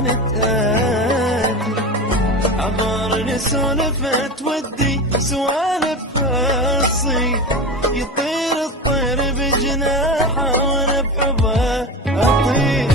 ما نتهادي، عبر نسولف تودي سوالف الصيف، يطير الطير بجناحه وانا بحبه اطير.